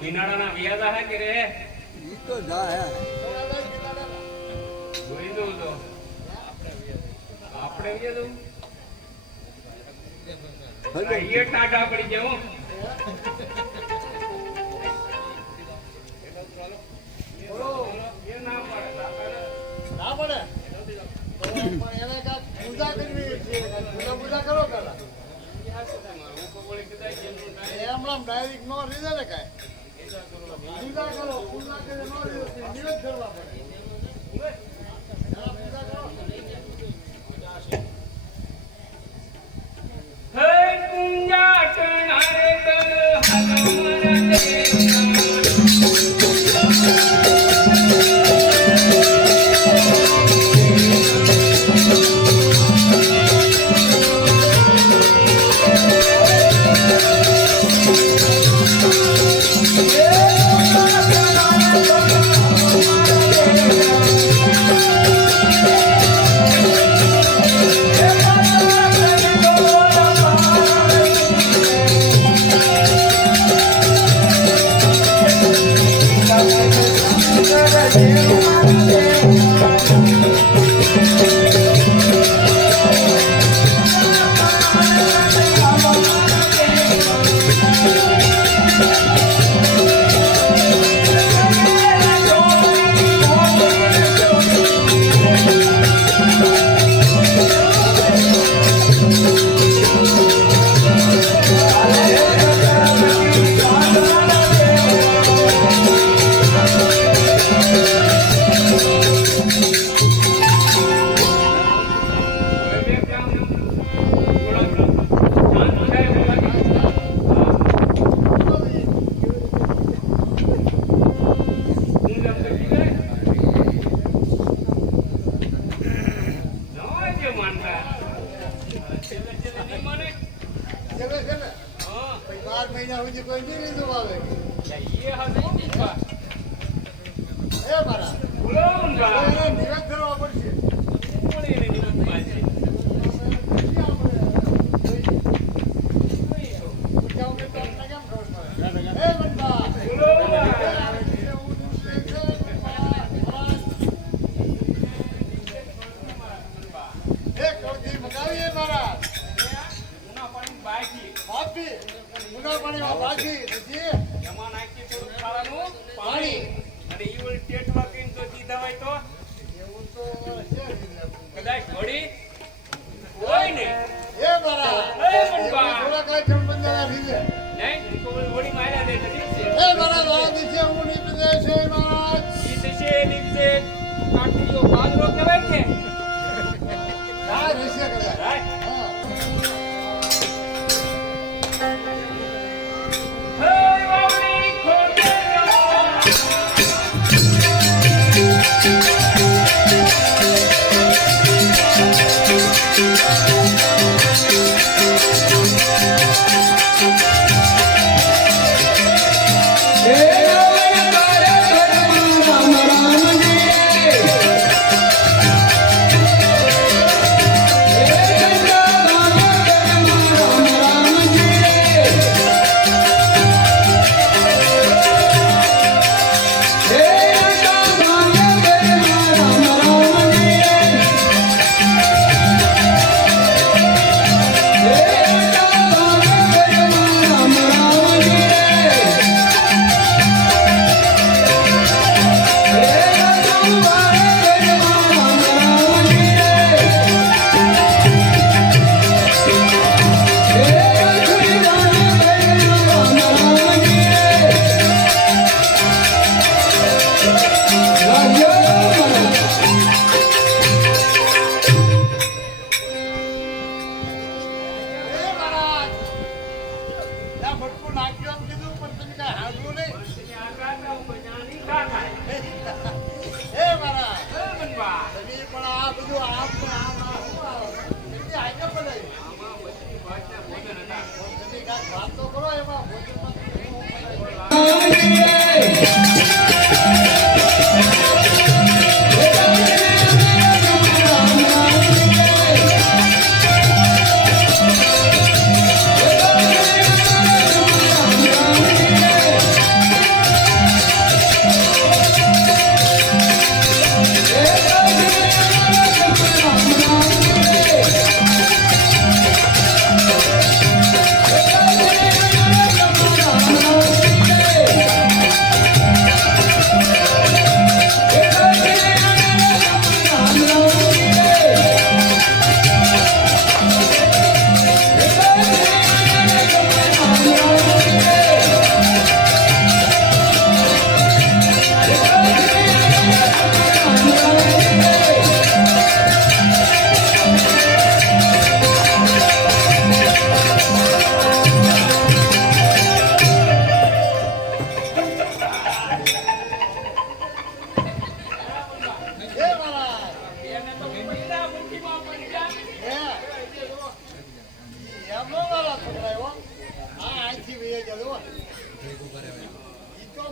બિનાડાના વ્યાજા હે કે રે ઈ તો જા હે જોઈ દઉં તો આપણે વ્યાજું એ ટાટા પડી જાય હું એ ના પડે એને કાંઈક પૂજા કરવી છે પૂજા કરો પેલા એમણામ ડાયરેક્ટ નો લીધે ને કાંઈ પૂજા કરો પૂજા કરીને નો લીધે નિવેદ કરવા પડે પૂજા કરો હે પૂજા ટણારે કર હનુમાન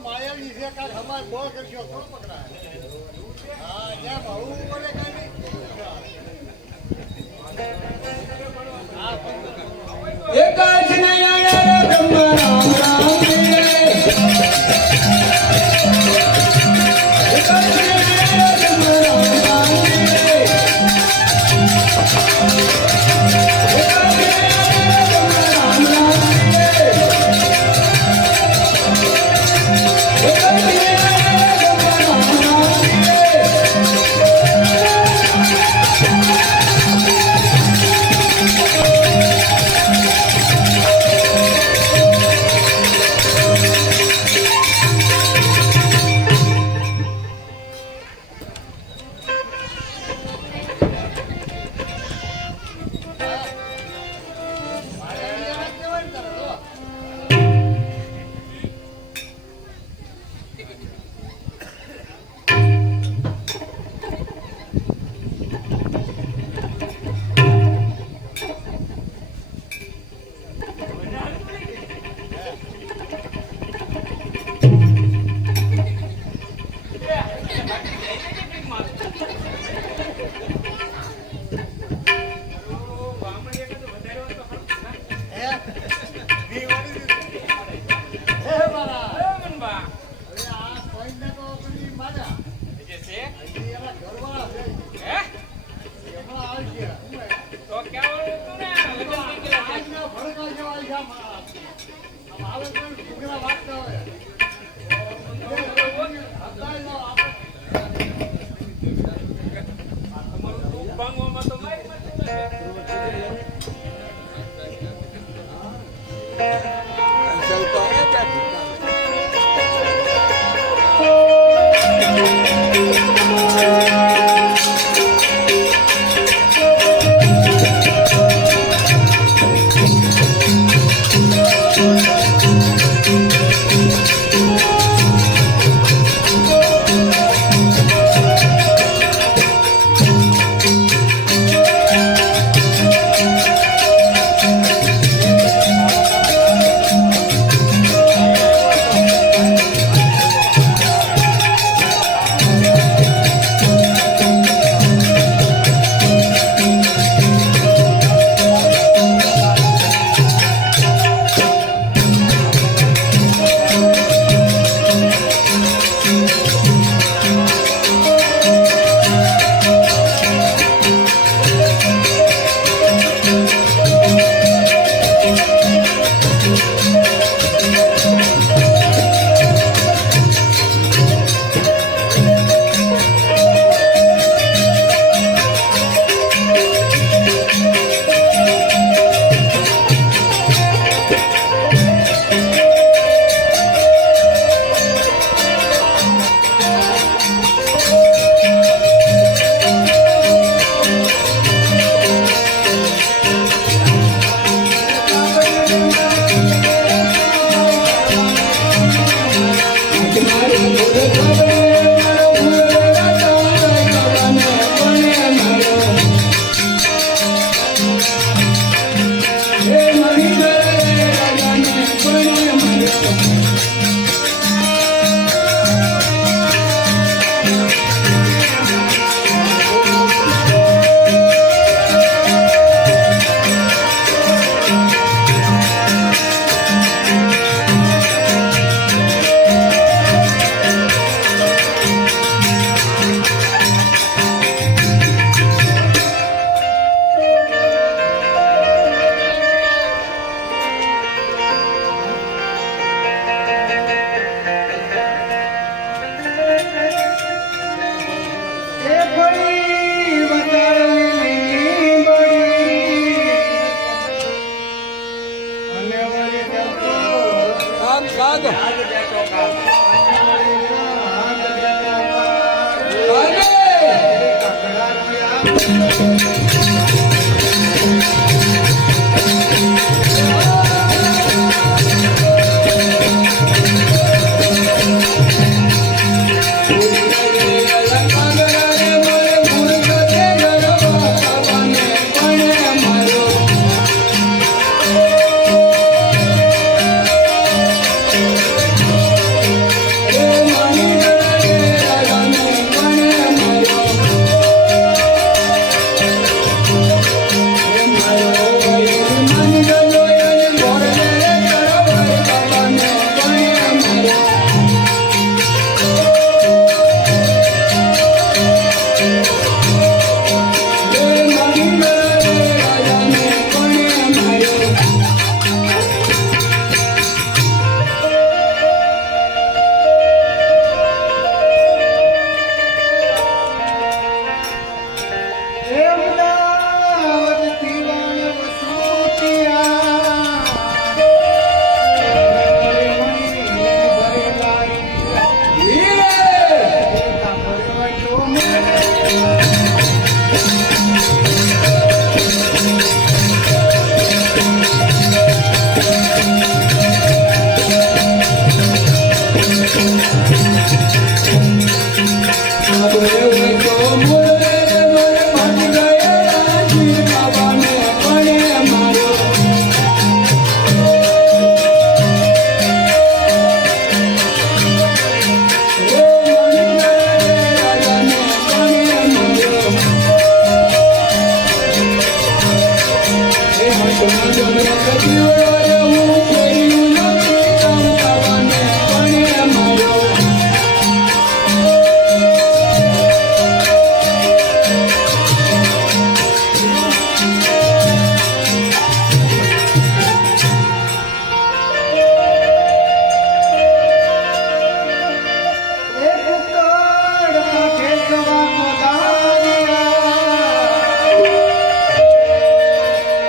માયાવી છે કાંઈક અમારે બોલ કરશો કોણ પકડાય હા જ્યાં બહુ બોલે કાંઈ નહીં એક જ નયન બ્રહ્મ રામ રામ રે એક જ નયન બ્રહ્મ રામ રામ રે એક જ નયન બ્રહ્મ રામ રામ રે એક જ નયન બ્રહ્મ રામ રામ માયાવી એના કહેવાય ને તારે જો હે વી વાળી દીધી હે મારા હવે આ કોઈને તો પેલી માજા હજી એના ઘરવાળા છે એમાં આવી ગયા આજના ભડકા જેવા છે મારા આમ આવે તો છોકરા વાગતા હોય હતાય ન આપણે અંસલ તો હે ત્યાં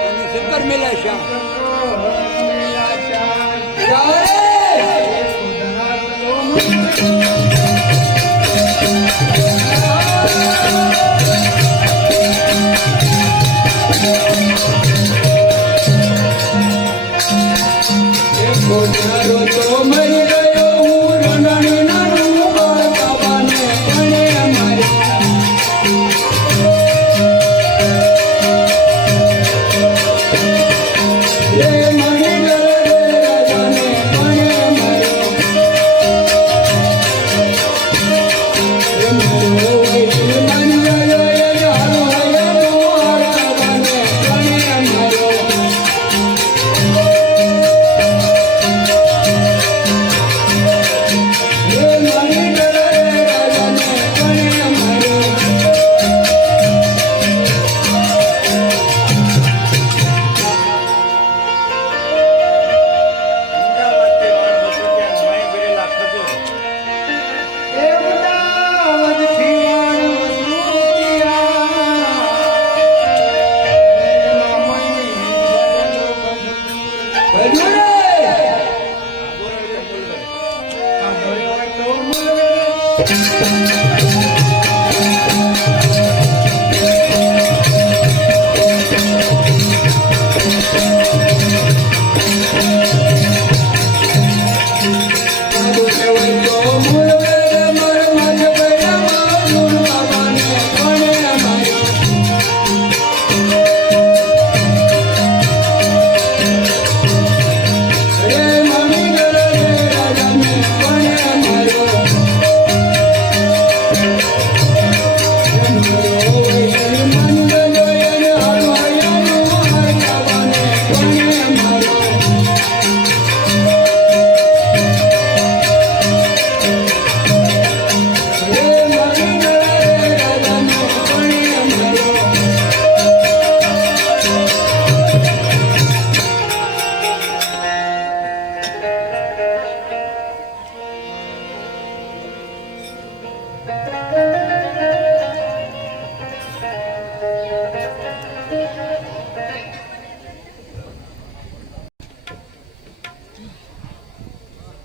અને શંકર મેલા શાહ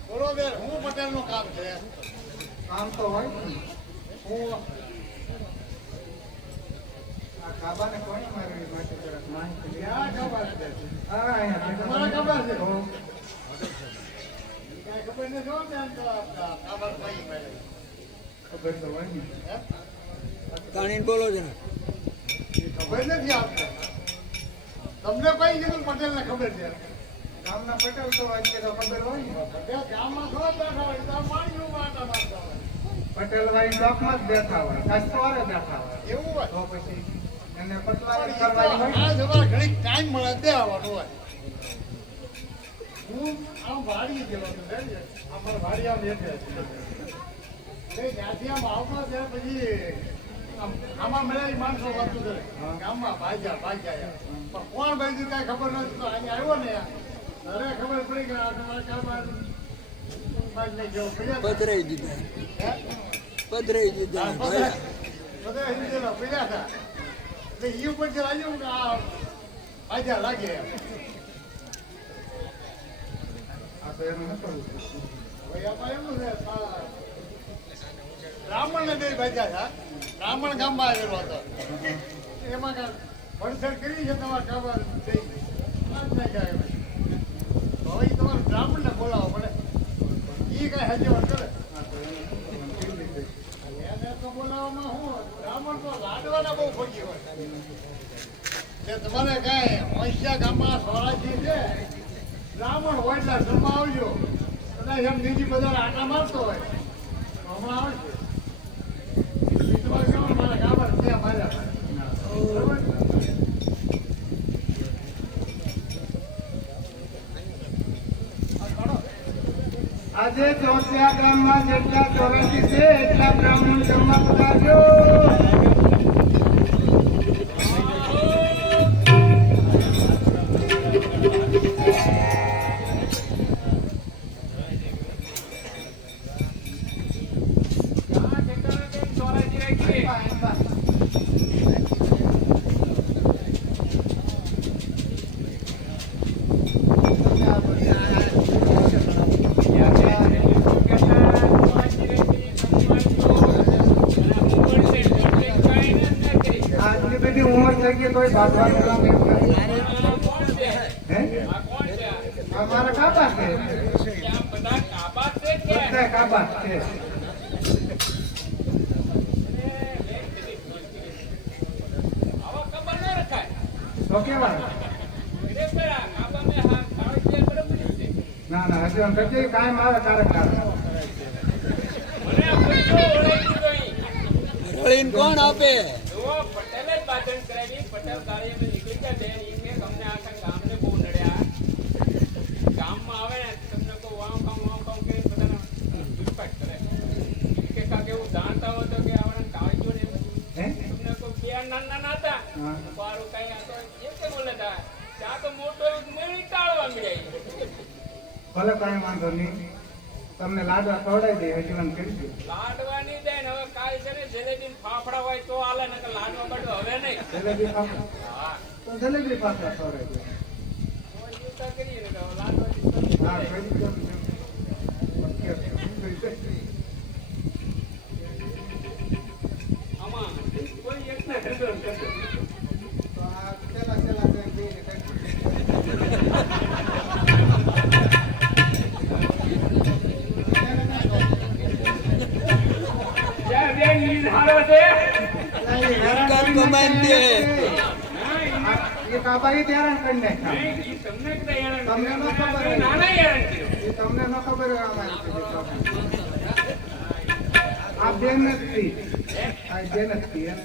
બરોબર હું પટેલ નું કામ છે કામ તો હોય ને. હું આ કાબાને કોણે મારવી માટે જરાક માહિતી લે. ક્યાં ખબર છે હા, અહીંયા તમારે ખબર છે? હો. કઈ ખબર નથી હો બેન તો ખબર પડી પહેલે ખબર તો હોય ને. હે? તાણીને બોલો જરા એ ખબર નથી આપને તમને કઈ કીધું પટેલ ને ખબર છે ગામના પટેલ તો આજે તો ખબર હોય ને. પટેલ ગામમાં થોડા બેઠા હોય તો પાણી ઉમાટા મારતા હોય પટેલ વાળી ચોકમાં જ બેઠા હોય, કસ્તવારે બેઠા હોય. એવું હોય તો પછી એને પતલાવી પણ કરવાની હોય આ ને. જવા ઘડીક ટાઈમ મળે દે આવવાનું હોય હું આમ વાડી દેવાનું છે ને. અમારે વાડી આમ બેઠે છે ત્યાંથી આમ આવતા ત્યારે પછી આમાં મળે માણસો વાતું કરે ગામમાં ભાગ્યા પણ કોણ ભાઈ કાંઈ ખબર નથી તો અહીંયા આવ્યો ને અરે ખબર પડી કે આ તમારા કામમાં ભાગ લઈ ગયો પધરાઈ દીધા હે પધરાઈ દીધા બધા હિન્દીમાં પીડ્યા હતા એટલે એ ઉપર જે આવ્યું કે આ ભાગ્યા લાગે આ તો એનું નતું. હવે આમાં એવું છે બ્રાહ્મણને બે ભાગ્યા હતા બ્રાહ્મણ ગામમાં આવેલો હતો એમાં કાંઈ વડસર કરી છે તમારે ખબર થઈ આ જ નહીં કાંઈ હવે તમારે બ્રાહ્મણને બોલાવો પડે એ કાંઈ હજી કરે કે તમારે કાંઈ હોશિયા ગામમાં સોરાજી છે બ્રાહ્મણ હોય એટલે જમવા આવજો કદાચ એમ બીજી બધા આટા મારતો હોય તો હમણાં આવશે તમારે કેવું મારા ગામમાં ત્યાં માર્યા બરોબર આજે ચોથિયા ગામમાં જેટલા ચોરાસી છે એટલા બ્રાહ્મણ જમવા પધારજો. આ ઠેકાણે કેમ ચોરાજી રાખી? આટલી બધી ઉંમર થઈ ગઈ તોય ભાગવાનું કામ એમ નથી. હે? અમારા કાબા છે, બધા કાબા છે. તો કેવા? ના ના હજુ આમ કરજે કાંઈ મારે કારક રળીને કોણ આપે? પટેલે જ બાંધણ કરાવી. પટેલ કાળી અમે નીકળી ગયા બેન ઈ કે અમને આખા ગામને બહુ નડ્યા. ગામમાં આવે ને તમને કોઈ વાવ કામ કે બધાને દુષ્પાટ કરે કે કાકે એવું જાણતા હોય તો કે આવડે કાળજો ને હે? તમને કોઈ બે નાના હતા હા. બારું કઈ હતો એ કે બોલે તા ત્યાં તો મોટો એવું મેળી ટાળવા મળ્યા. ભલે કાંઈ વાંધો નહીં, તમને લાડવા ખવડાવી દે હજી મને કરી દો. લાડવાની દે ને હવે કાલ છે ને જલેબી ફાફડા હોય તો હાલે ને કે લાડવા બાડવા હવે નહીં. જલેબી પાપડા હા તો જલેબી પાપડા ખવડાવી દો. એવું તો કરીએ ને કે હવે લાડવાની હા કરી દો. આમાં કોઈ એકને હેન્ડલ કરજો. તો આ છેલ્લા કંઈ જઈને કરી દો. જ્યાં બેન નીંદ હારો છે સરકાર કમાઈને દે. એ કાબા ઈ હેરાન કરી નાખ્યા. નહીં, ઈ તમને કદાચ હેરાન તમને ન કર્યું. ખબર હોય. નાના હેરાન કર્યું. એ તમને ન ખબર હોય અમારી રીતે. આ બેન નથી, આ બેન નથી એમ.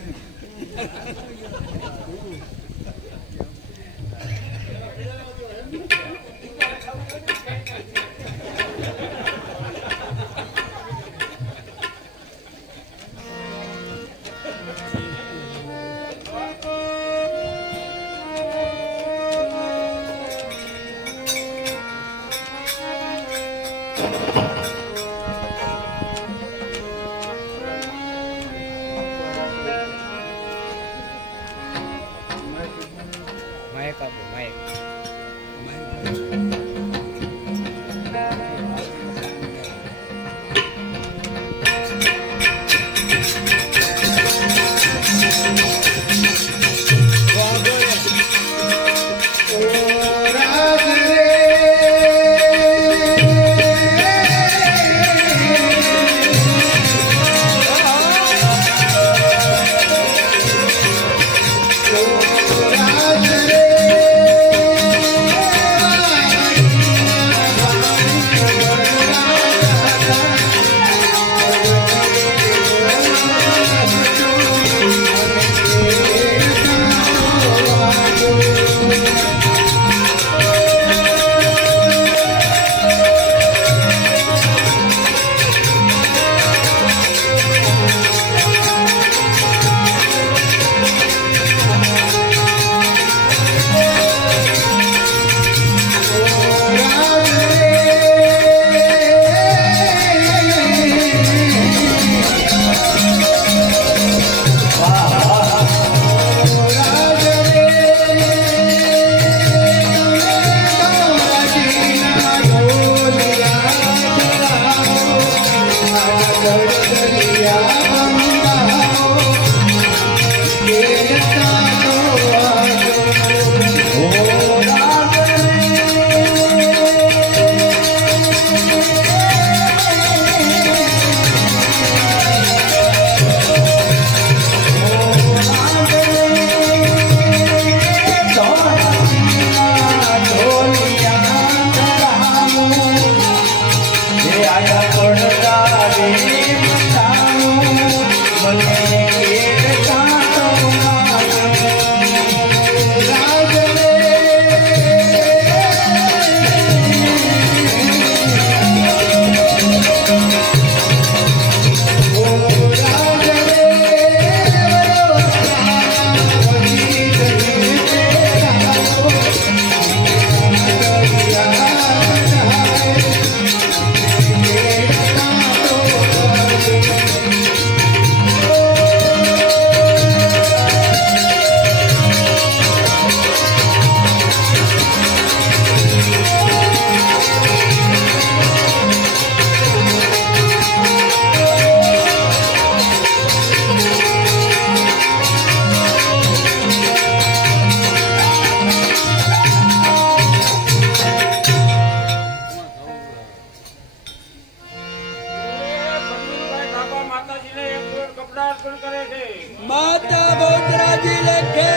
અર્પણ કરે છે. માતા બહુચરાજી લેખે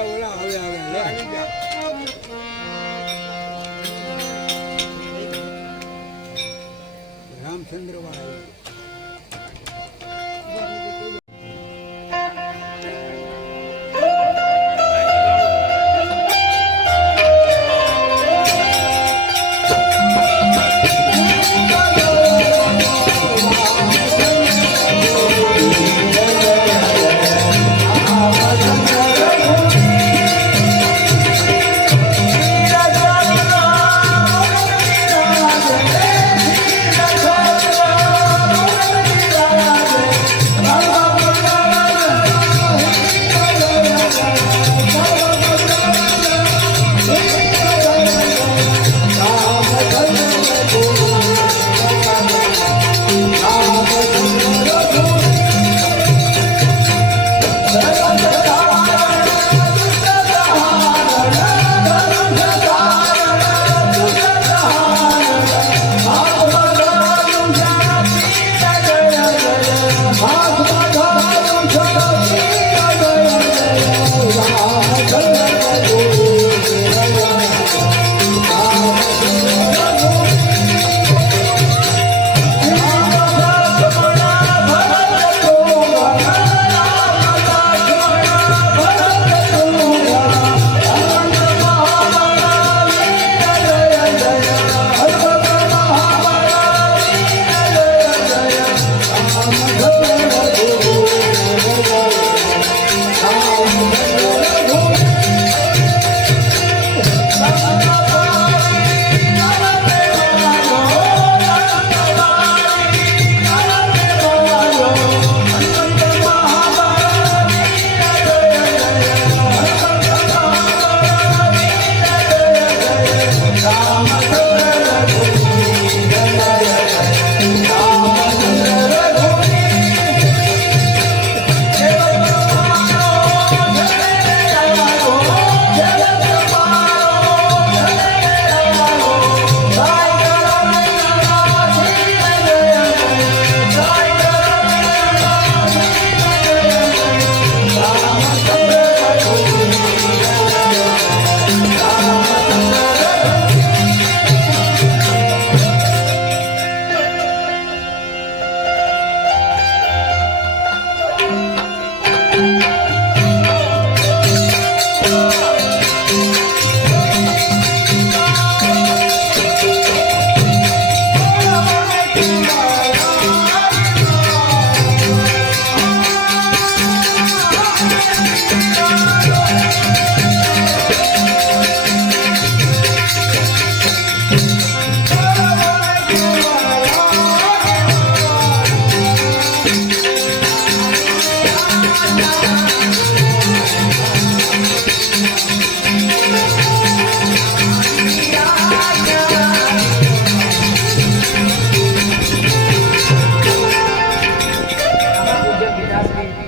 ઓલા હવે આવે રામચંદ્ર વાળા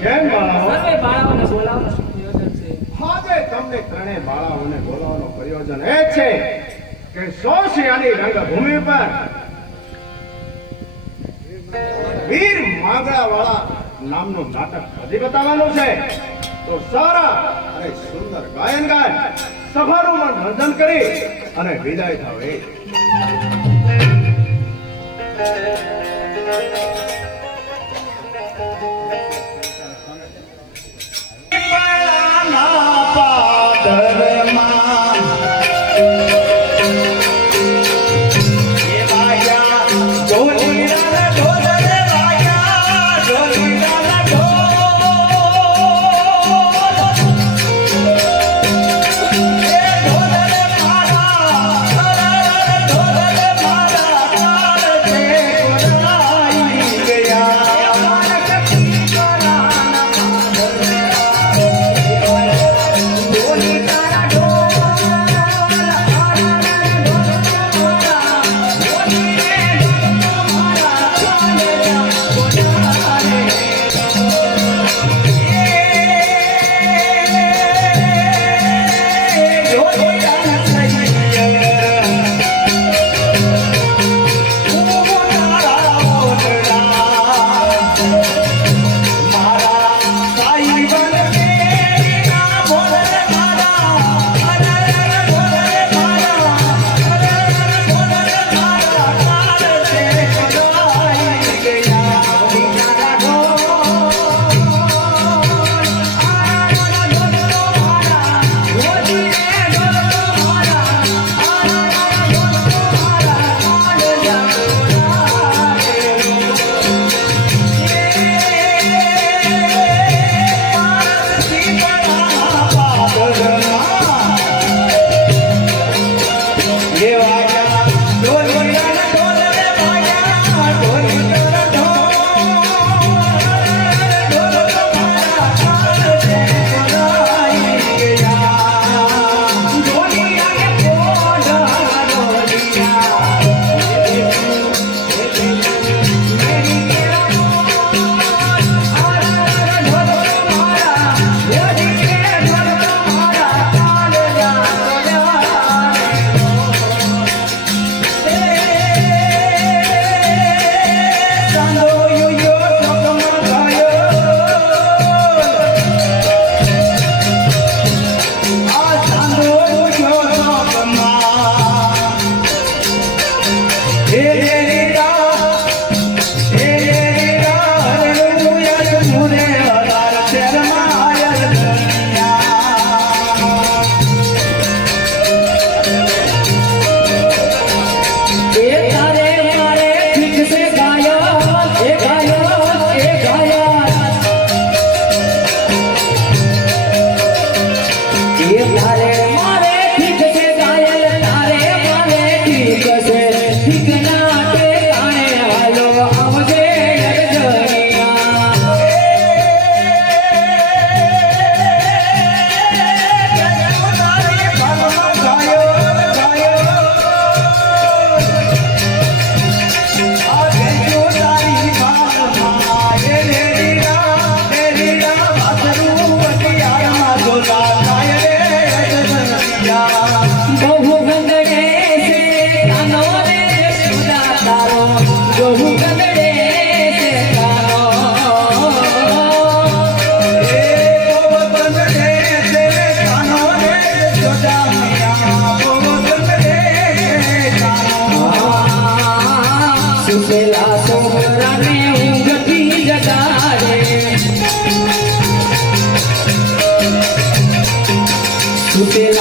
કેમ બાળાઓ? સર્વે બાળાઓને બોલાવવાનું શું પ્રયોજન છે? આજે તમને ત્રણેય બાળાઓને બોલાવવાનું પ્રયોજન એ છે કે સોશિયાની રંગભૂમિ પર વીર માગડા વાળા નામનું નાટક હજી બતાવવાનું છે. તો સારા અને સુંદર ગાયન ગાય સભાનું મનોરંજન કરી અને વિદાય થાવ. Bye.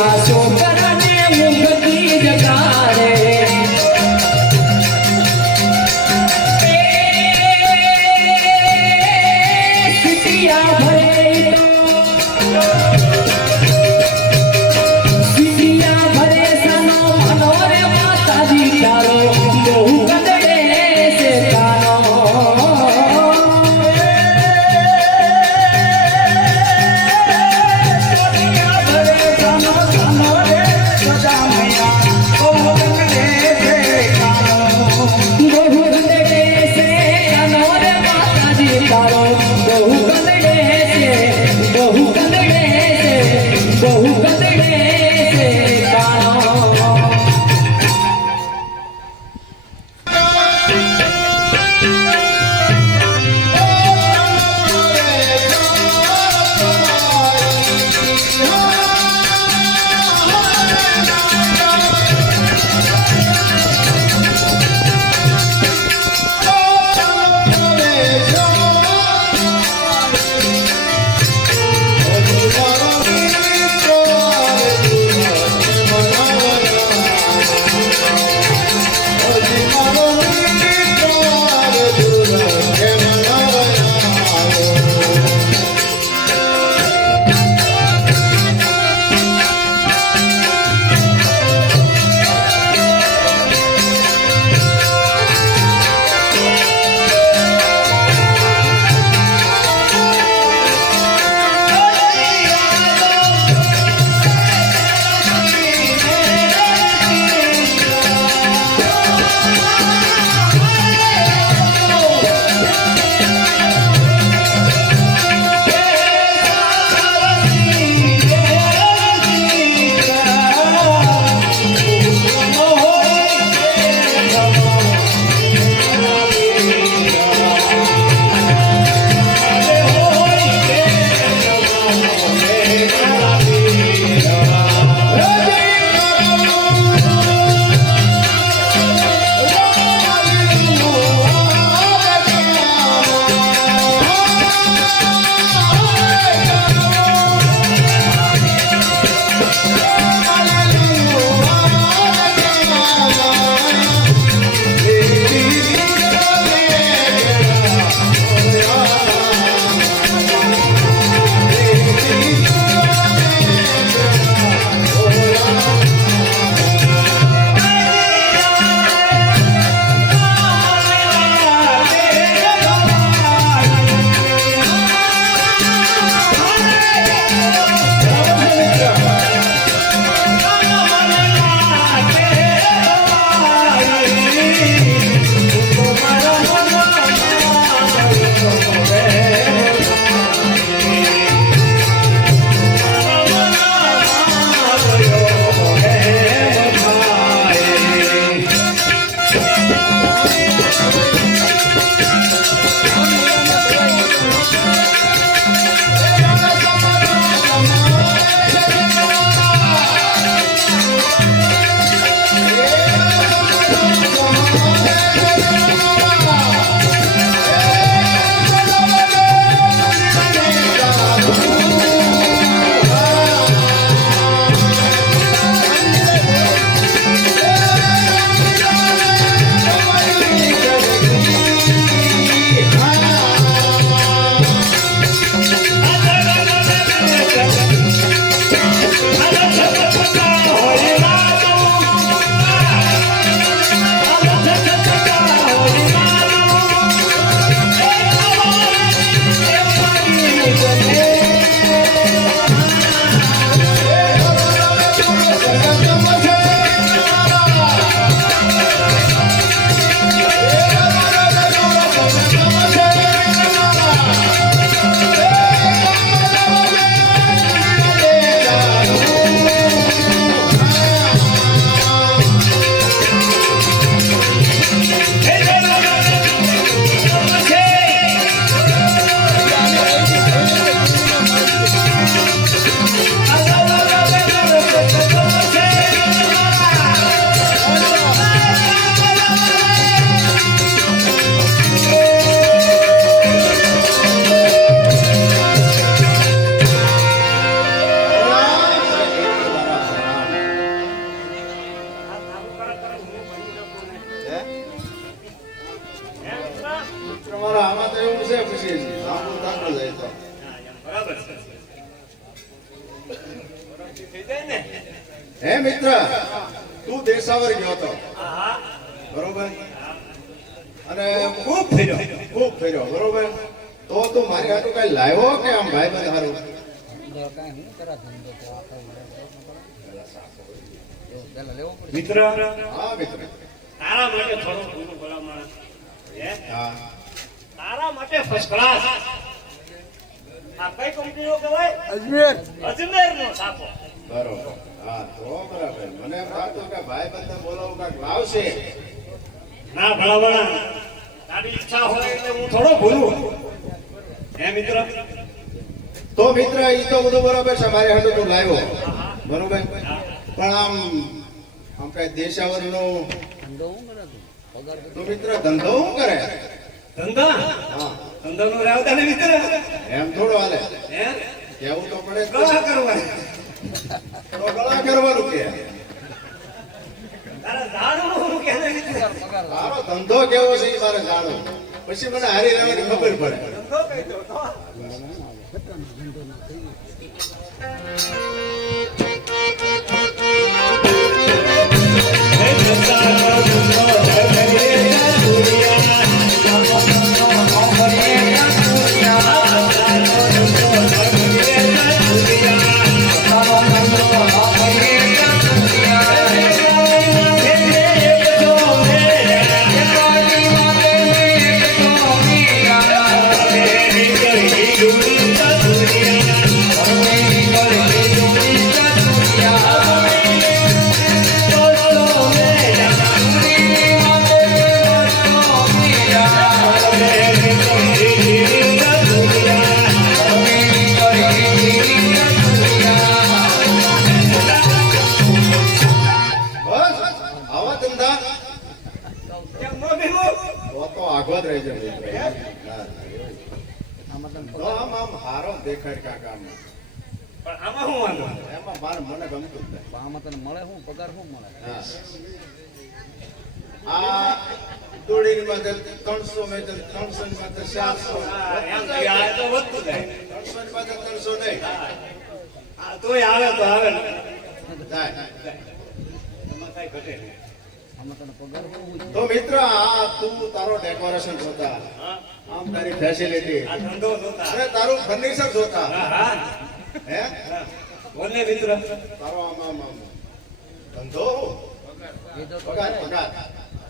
પેલા છોકરાને મુખથી જગાડે સિટિયા ભરે સિટિયા ભરે સનો મનોરે માતાજી ચાલો બહુ કદડે છે કાનો બહુ કદડે છે હે મિત્ર તું દેશાવર ગયો હતો હા બરોબર અને ખૂબ ફેર્યો બરોબર તો તું મારી હાટું કઈ લાવ્યો કે આમ ભાઈ બંધ હારું મિત્ર હા મિત્ર તારા માટે થોડું ઘણું ભલામણ હે હા તારા માટે ફર્સ્ટ ક્લાસ આ કઈ કંપનીનો કહેવાય અજમેર અજમેરનો સાપો બરોબર હા તો બરાબર મને એમ લાગતું કે ભાઈ બંધ બોલાવું કાંઈક લાવશે ના ભલામણ તારી ઈચ્છા હોય એટલે હું થોડો ભૂલું હે મિત્ર તો મિત્ર ઈ તો બધું બરાબર છે મારી હાટું તું લાવ્યો બરોબર પણ આમ કઈ દેશાવર નો તો મિત્ર ધંધો શું કરે ધંધા હા ધંધાનો રાવતા ને મિત્ર એમ થોડો હાલે હે કેવું તો પડે જ. ગળા કરવા તો ગળા કરવાનું કે તારા જાણવું કે ને મિત્ર તારો ધંધો કેવો છે એ મારે જાણવું પછી મને હારી રહેવાની ખબર પડે ધંધો કહી દો તો બસ આવા ધંધા કેમ નો ભીમો તો આગળ જ રહેજો મિત્ર. ના, તો આમ હારો દેખાડ કાકાને પણ આમાં હું વાંધો એમાં મને ગમતું જ નહીં. આમાં તને મળે શું પગાર શું મળે હા. આ દોડીની બદલ 300 મેટર 300 ની બદલ 400 એમ કે આ તો વધતું જાય 300 ની બદલ 300 નહીં આ તોય આવે તો આવે ને જાય. એમાં કાંઈ ઘટે નહીં. આમાં તને પગાર શું હોય તો મિત્ર આ તું તારો ડેકોરેશન જોતા હા આમ તારી ફેસિલિટી આ ધંધો જોતા અને તારું ફર્નિચર જોતા હા હા હે બોલને મિત્ર તારો આમ ધંધો એ તો પગાર પગાર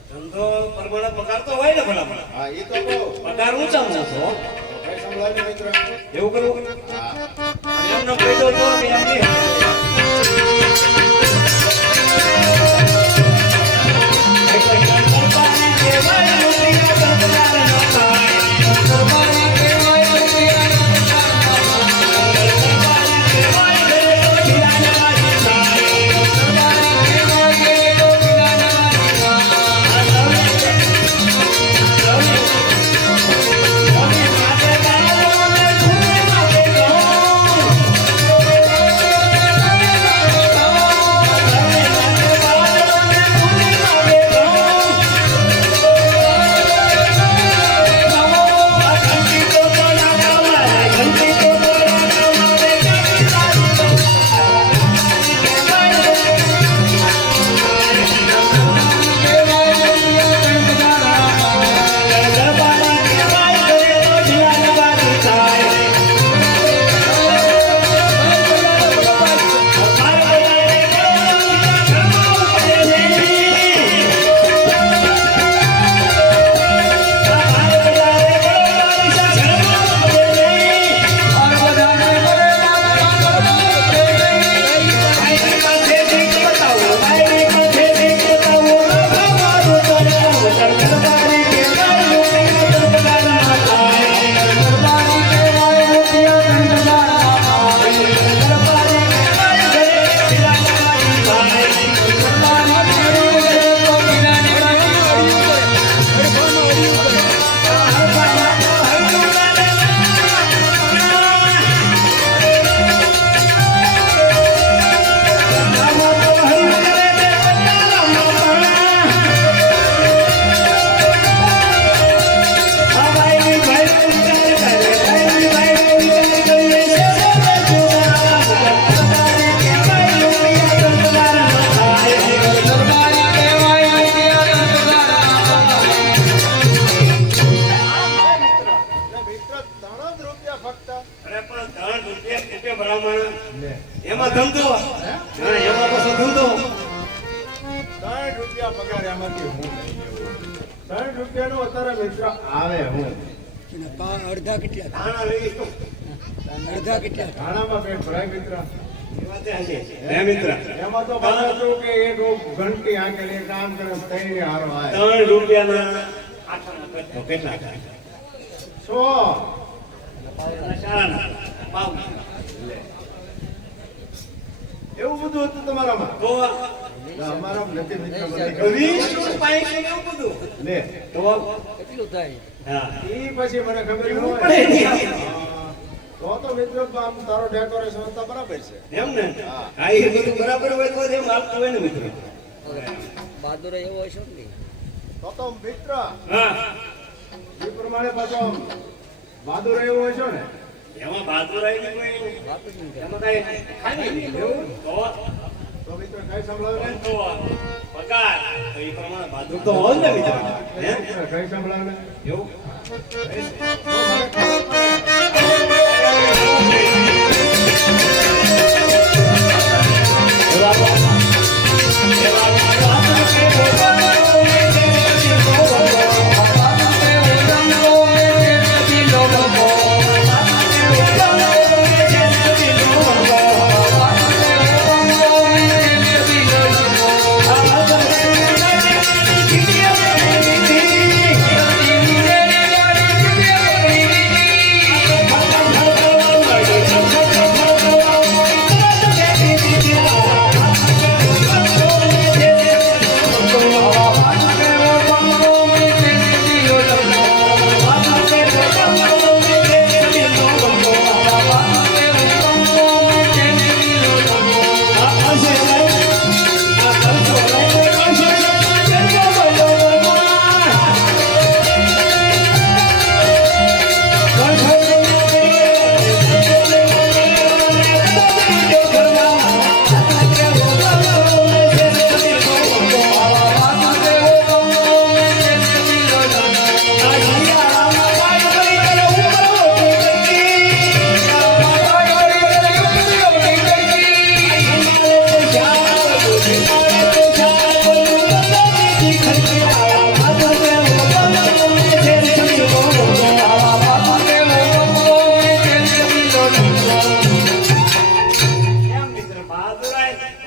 ધંધો પ્રમાણે પગાર તો હોય ને ભલા હા એ તો કહું પગાર ઊંચા ઊંચો કઈ સંભળાવ્યું મિત્ર એવું કરવું હા એમનો કહી દો તો કે એમ નહીં. Thank અરે પણ 3 રૂપિયા ખૂટે ભલામણ. લે એમાં ધંધો. હા, એમાં પાછો ધંધો. 3 રૂપિયા પગાર એમાંથી હું લઈ લેવું. 3 રૂપિયાનો અત્યારે મિત્ર આવે હું અને અડધા કેટલા ધાણા લઈ તો. અડધા કેટલા ધાણામાં કઈ ભરાય મિત્ર એ વાત છે. હે મિત્ર. એમાં તો બધા જો કે એક ઘંટી આંકે એક કામ કરે તઈ હારો આય 3 રૂપિયાના આઠાના કરતો કેટલા થાય? 100 શાળાના પાવ. એવું બધું હતું તમારામાં તો અમારામાં નથી મિત્ર બધી 20 રૂપિયા છે એવું બધું. લે તો કેટલું થાય હા. ઈ પછી મને ખબર ન એવું હોય પડે નહીં. તો મિત્રો આમ તારો ડેકોરેશન તો બરાબર છે એમ ને? હા. હા, એ બધું બરાબર હોય તો જ એમ હાલતું હોય ને મિત્ર. બહાદુર એવો હશો ને તો મિત્ર હા. એ પ્રમાણે પાછો આમ બહાદુર એવું હોય છો ને એમાં બહાદુરાઈ કોઈ વાત જ નહીં એમાં કાંઈ ખાય નહીં. એવું? તો તો મિત્ર કઈ સંભળાવે ને? તો પગાર તો એ પ્રમાણે બહાદુર તો હોય ને મિત્ર. હે? મિત્ર કઈ સંભળાવે ને? એવું?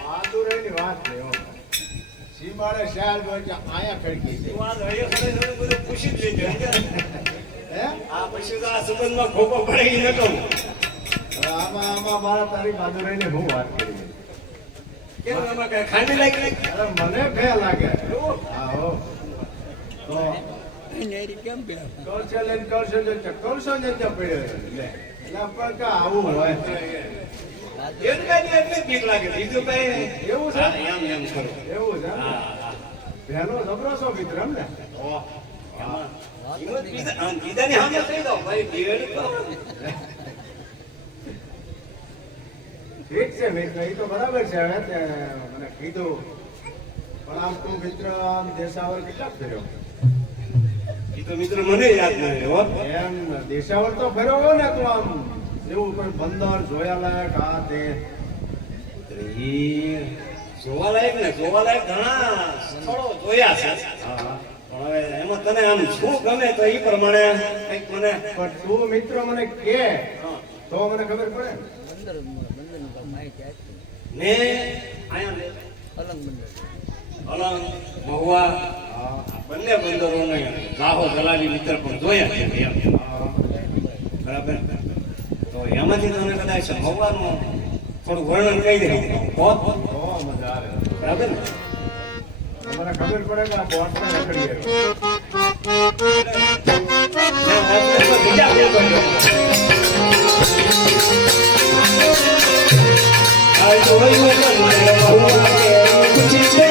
બહાદુરાઈની વાત છે હો. સીમાડે શાલ બોલતા આયા ખડકી દે. વાત હળીએ ખડે થોડું બધું પૂછી જ લેજો. હે આ પછી તો આ સંબંધમાં ખોખો પડે ઈ નતો. હવે આમાં મારા તારી બહાદુરાઈની હું વાત કરી કેમ આમાં કાંઈ ખાંડી લાગી? અરે મને ભે લાગે હા હો તો નેરી કેમ બે કરશે લઈને કરશે ને ચક્કરશો ને ત્યાં પડ્યો લે એટલે પણ કે આવું હોય એમ કાંઈ નહીં, એટલે જ બીક લાગે. બીજું કાંઈ એવું છે? હા, એમ એમ ખરું. એવું છે એમ ને? હા, હા. ભેનો જબરો છો મિત્ર એમ ને ઓહ, એમાં હિંમત બીજાની સામે થઈ જાઓ. ભાઈ, દિવેલી કરો. ઠીક છે મિત્ર એ તો બરાબર છે હવે તે મને કીધું પણ આમ તું મિત્ર આમ દેશાવર કેટલા ફેર્યો ઈ તો મિત્ર મને યાદ નથી હો. એમ દેશાવર તો ફેર્યો હોય ને તું આમ એવું કોઈ બંદર જોયા લાયક આ તે ઈ જોવાલાયક ને જોવાલાયક ઘણા સ્થળો જોયા છે. હા હા પણ હવે એમાં તને આમ શું ગમે તો ઈ પ્રમાણે કંઈક મને પણ તું મિત્ર મને કે હા. તો મને ખબર પડે ને. બંદરનું કામ માહિતી આપી ને આયા અલંગ બંદર અલંગ મહુવા આ બંને બંદરોને લાહો દલાલી મિત્ર પણ જોયા છે એમ. બરાબર તો એમાંથી તને કદાચ મહુવાનું થોડું વર્ણન કહી દે તો મજા આવે બરાબર ને? તો મને ખબર પડે કે આ બોટને રખડી આવ્યો બીજા બે કરજો. આ જોયું મને મહુવા કે ખુશી છે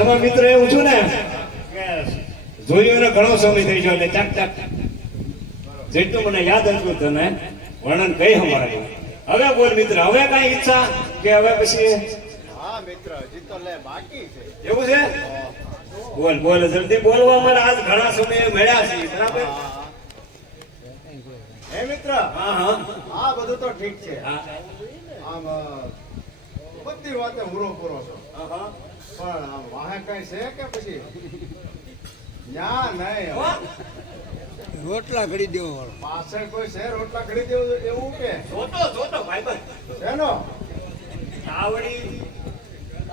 એમાં મિત્ર એવું છું ને કે જોયું એને ઘણો સમય થઈ ગયો એટલે ચાક ચાક જેટલું મને યાદ હતું તને વર્ણન કહી અમારા હવે બોલ મિત્ર હવે કઈ ઈચ્છા કે હવે પછી હા મિત્ર હજી તો લે બાકી છે એવું છે બોલ બોલ જલ્દી બોલવા મને આજ ઘણા સમય મળ્યા છે બરાબર હે મિત્ર હા હા આ બધું તો ઠીક છે હા આમ બધી વાતે હુરો પૂરો છો હા પણ આમ વાહે કઈ છે કે પછી ના નહીં રોટલા ઘડી દેવો વાળો પાછળ કોઈ છે રોટલા ઘડી દેવું એવું કે જોતો ભાઈબંધ શેનો આવડી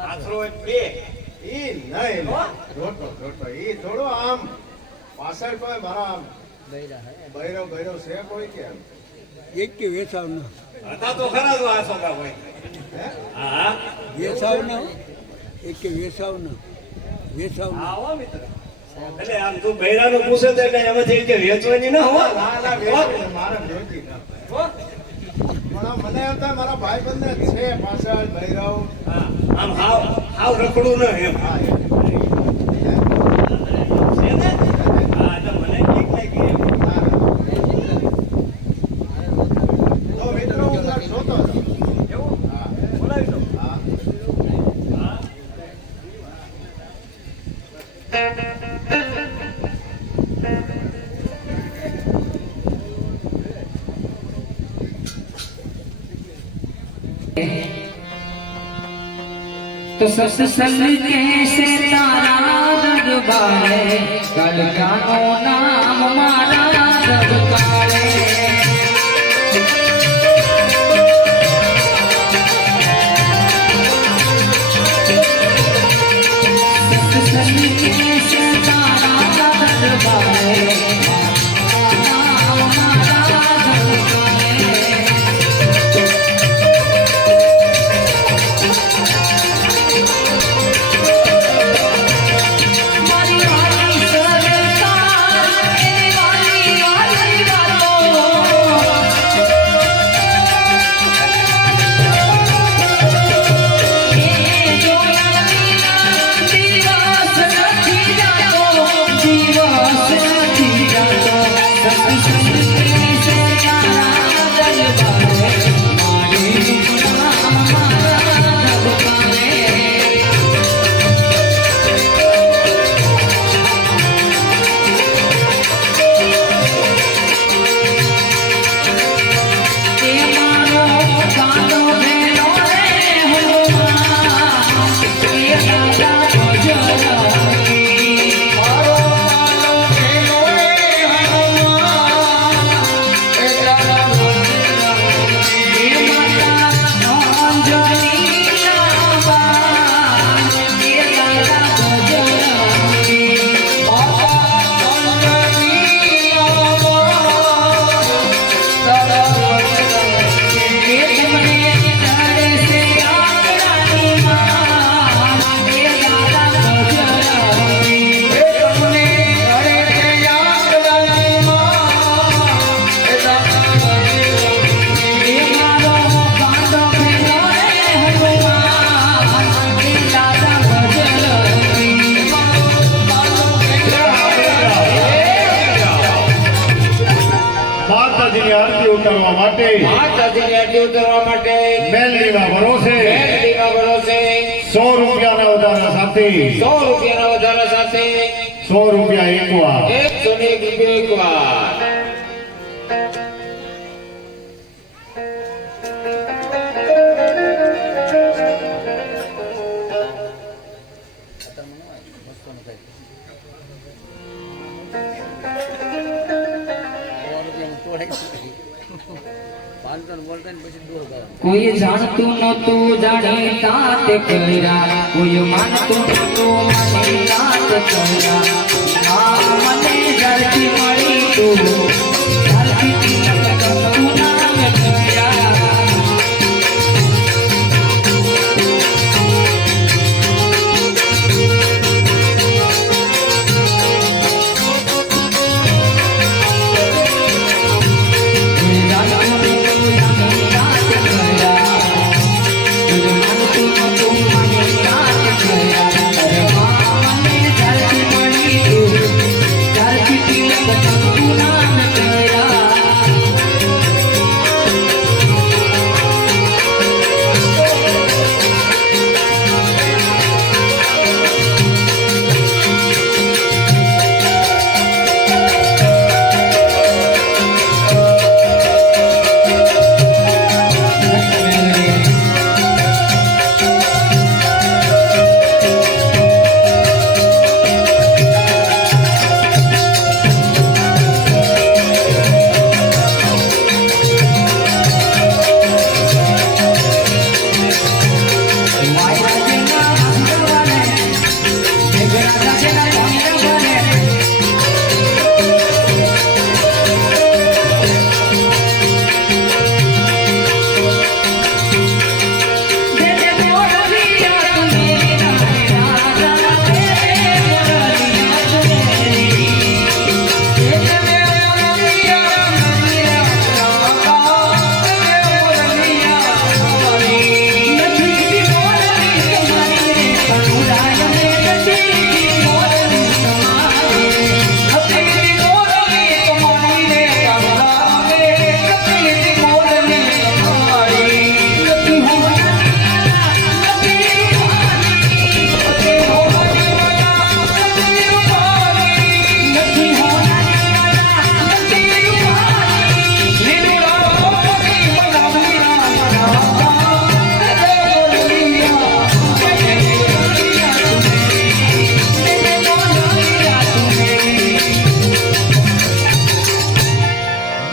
આથરો બે ઈ નહીં રોટલો ઈ થોડો આમ પાછળ કોઈ મારા આમ બૈરવ છે કોઈ કે એક કે વેસાવ ના હતા તો ખરા જો આ છોકરા ભાઈ હે હા વેસાવ ના એક કે વેસાવ ના આવો મિત્ર એટલે આમ તું બૈરાનું પૂછે તો એટલે એમાંથી કે વેચવાની ના હોવા ના ના વેચી મારે વેચી ના પણ આમ મને એમ થાય મારા ભાઈબંધને છે પાછળ બૈરવ આમ હાવ રખડું ન એમ હા છે ને? હા તો મને ઠીક લાગી એમ. તો મિત્રો હું જરાક જોતો હતો. એવું હા બોલાવી દો હા तो सत्संग कैसे तारा दरबारे कल जानो नाम मारा दरबारे सत्संग कैसे तारा दरबारे नाम मारा दरबारे वाली वाली सरकार तेरी वाली वाली वालों ये जो दिवस नहीं जातो दिवस नहीं जातो सत्संग से जाना दरबारे मारी नाम मारा दरबारे मारो कालो भेलो रे हनुमान ये राजा भजनी मारो कालो भेलो रे हनुमान ये राजा भजनी ये माता अंजनी नामान ये राजा भजनी माता अंजनी માતાજીની આરતી ઉતારવા માટે માતાજીની આરતી ઉતારવા માટે મેલડીના ભરોસે મેલડીના ભરોસે 100 રૂપિયાના વધારા સાથે 100 રૂપિયાના વધારા સાથે 100 રૂપિયા એકવાર 101 રૂપિયા એકવાર. કોઈ જાણતું નતું જાણીતા તે કર્યા, કોઈ માનતું નતું માનીતા તે કર્યા. આ મને જલ્દી મળી તું જલ્દી તું નામ કર્યા.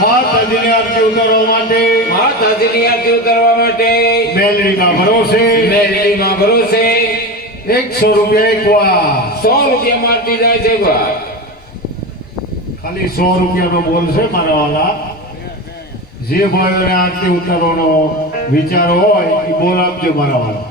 માતાજીની આરતી ઉતારવા માટે માતાજીની આરતી ઉતારવા માટે મેલડીમાં ભરોસે 100 રૂપિયા એકવાર 100 રૂપિયા મારતી જાય છે એકવાર. ખાલી 100 રૂપિયાનો બોલ છે મારા વાલા. જે ભાઈઓને આરતી ઉતારવાનો વિચાર હોય એ બોલ આપજો મારા વાલા.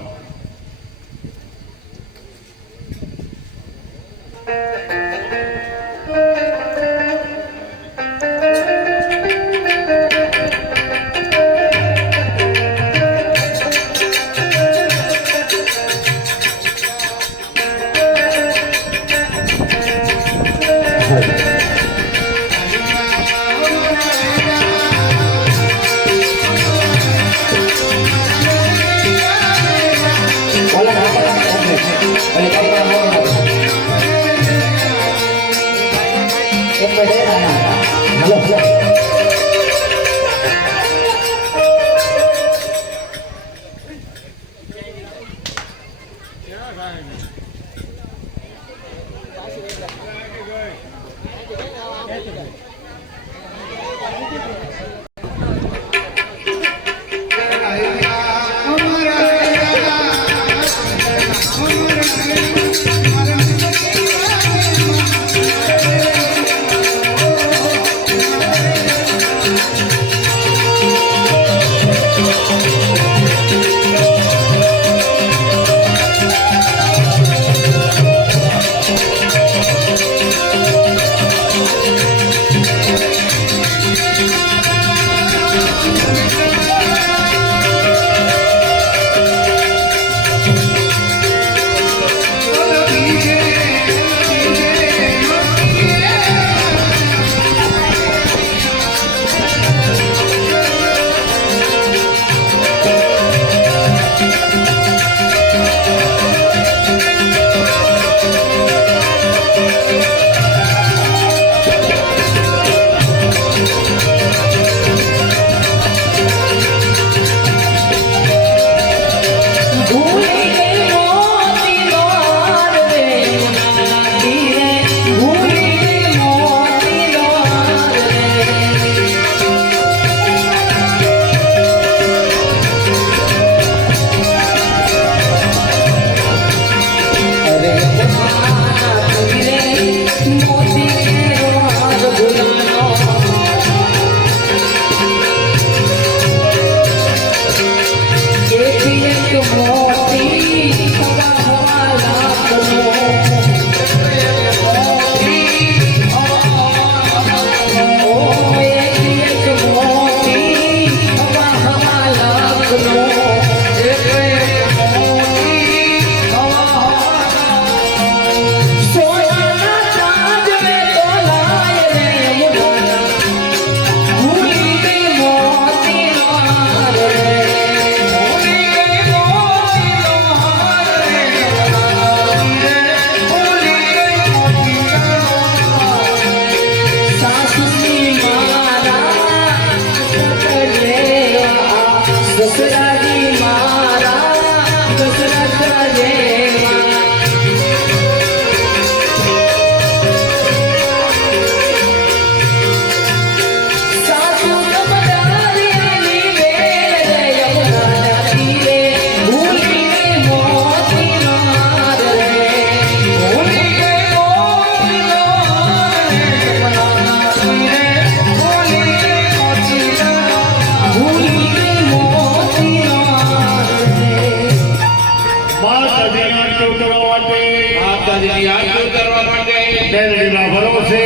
બેલડીમાં ભરોસે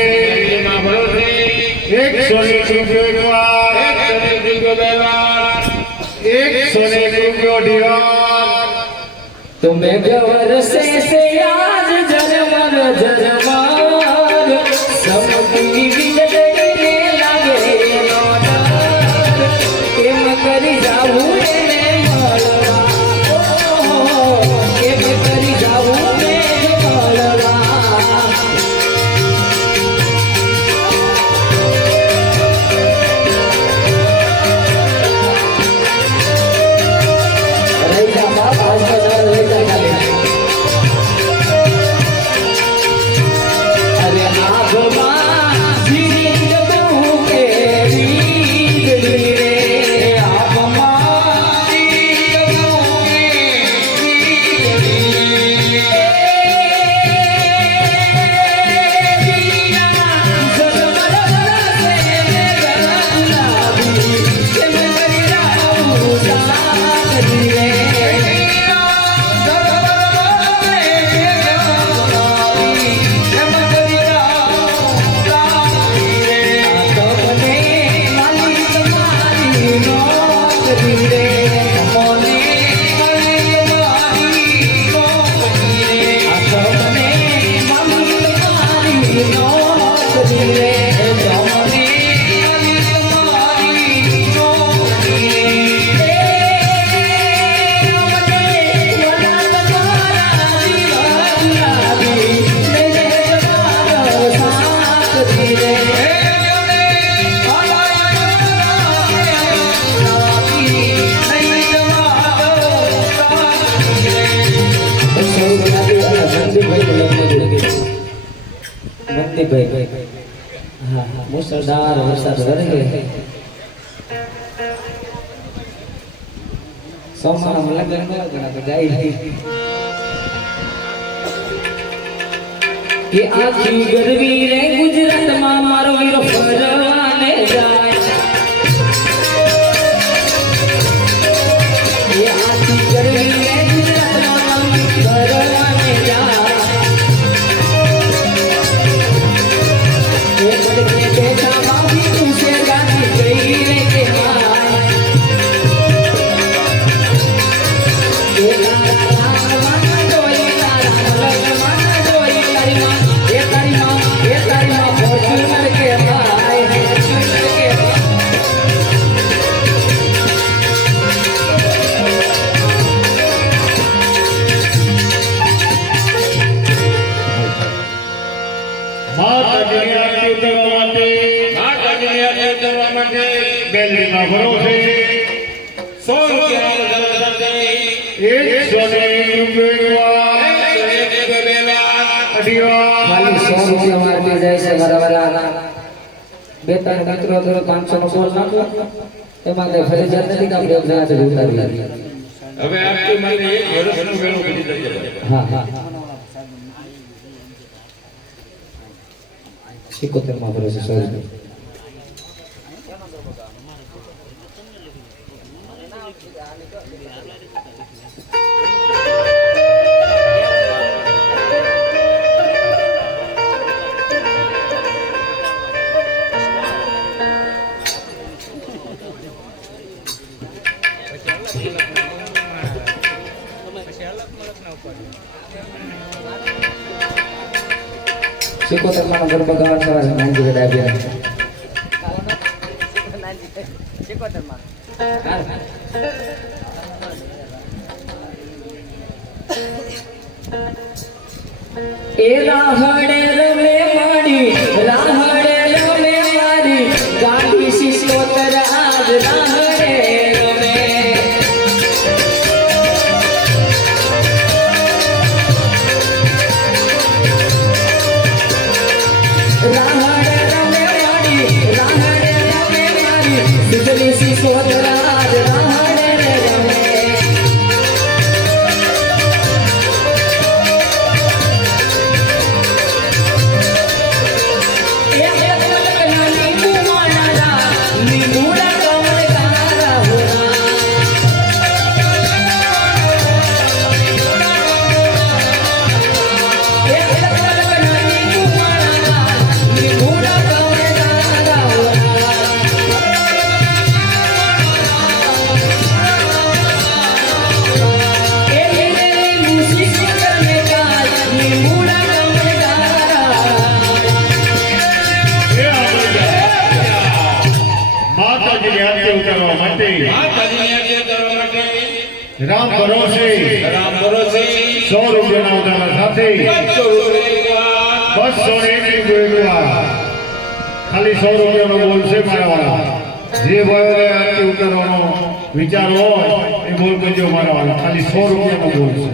101 રૂપિયો ઢીવાર तुम्हें गवर से आज जन्मर जन्मार समती विजय लागे केम करी जाऊं એને મળવા કેમ કરી જાऊं એને મળવા मुसलधार वरसाद वरसे सोमवार लग्न तो जाई कि आखी गरवी रे गुजरात में मारो वीरो फरवाने जाए ये आखी गरवी रे गुजरात में फरवाने जाए બેલડીમાં ભરોસે 100 રૂપિયા 101 રૂપિયો खाली 100 रुपया मारती જાય છે બરાબર બે ત્રણ મિત્રો તો 500 નો બોલ નાખો એમાં કઈ ફરજિયાત નથી કે આપણે એક જણા ઉતારી હવે આપકે મને એક વર્ષનું વેણું કરી દેજો હા હા 75 માં ભરોસે 100 રૂપિયા Sikoter mana berbagawan sama nanti kita biar. Sikoter mana? rahade rame madi rahade rame madi gandhi sikoter aaj rahade rame rahade rame madi rahade rame madi gandhi sikoter aaj rahade rame 100 રૂપિયાના ઉધારા સાથે 201 રૂપિયા ખાલી 100 રૂપિયાનો બોલ છે મારા વાળા. જે ભાઈઓને આરતી ઉતારવાનો વિચાર હોય એ બોલ કરજો મારા વાળા. ખાલી 100 રૂપિયાનો બોલ છે.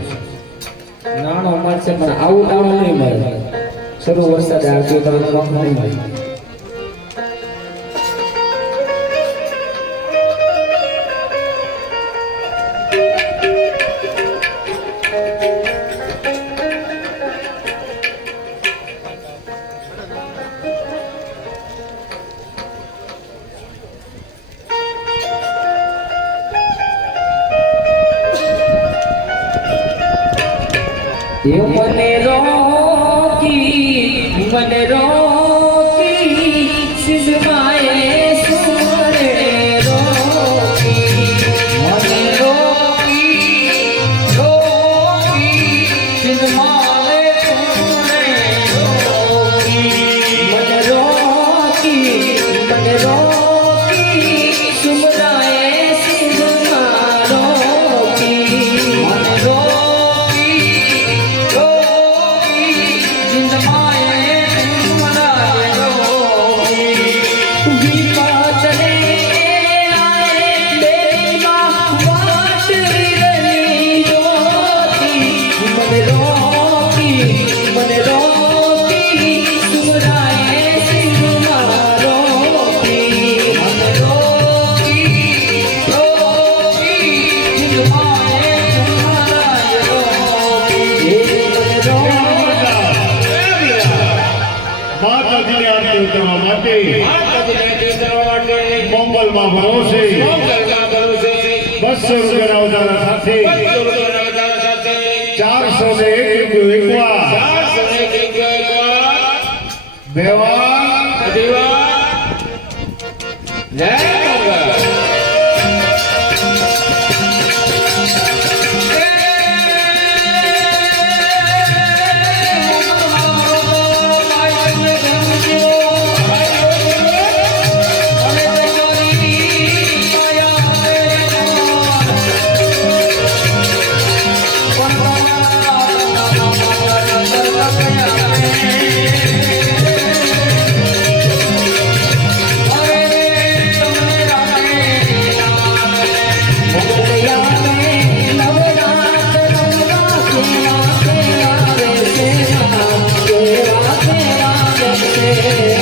નાનો મળશે પણ આવું નાણું નહીં મળે. શરૂ વરસાદે આરતી ઉતારવાનો મોકો નહીં મળે. મને રોકી સિદ્ધમાએ સુમરે રોકી મને રોકી સિદ્ધમાએ સુમરે રોકી મને રોકી સુમરાએ સિદ્ધમા રોકી મને રોકી સિદ્ધમાએ માતાજીની આરતી ઉતારવા માટે મોંગલમાં ભરોસે 200 રૂપિયાના ઉધારા સાથે 401 રૂપિયા બેવા જય Yeah.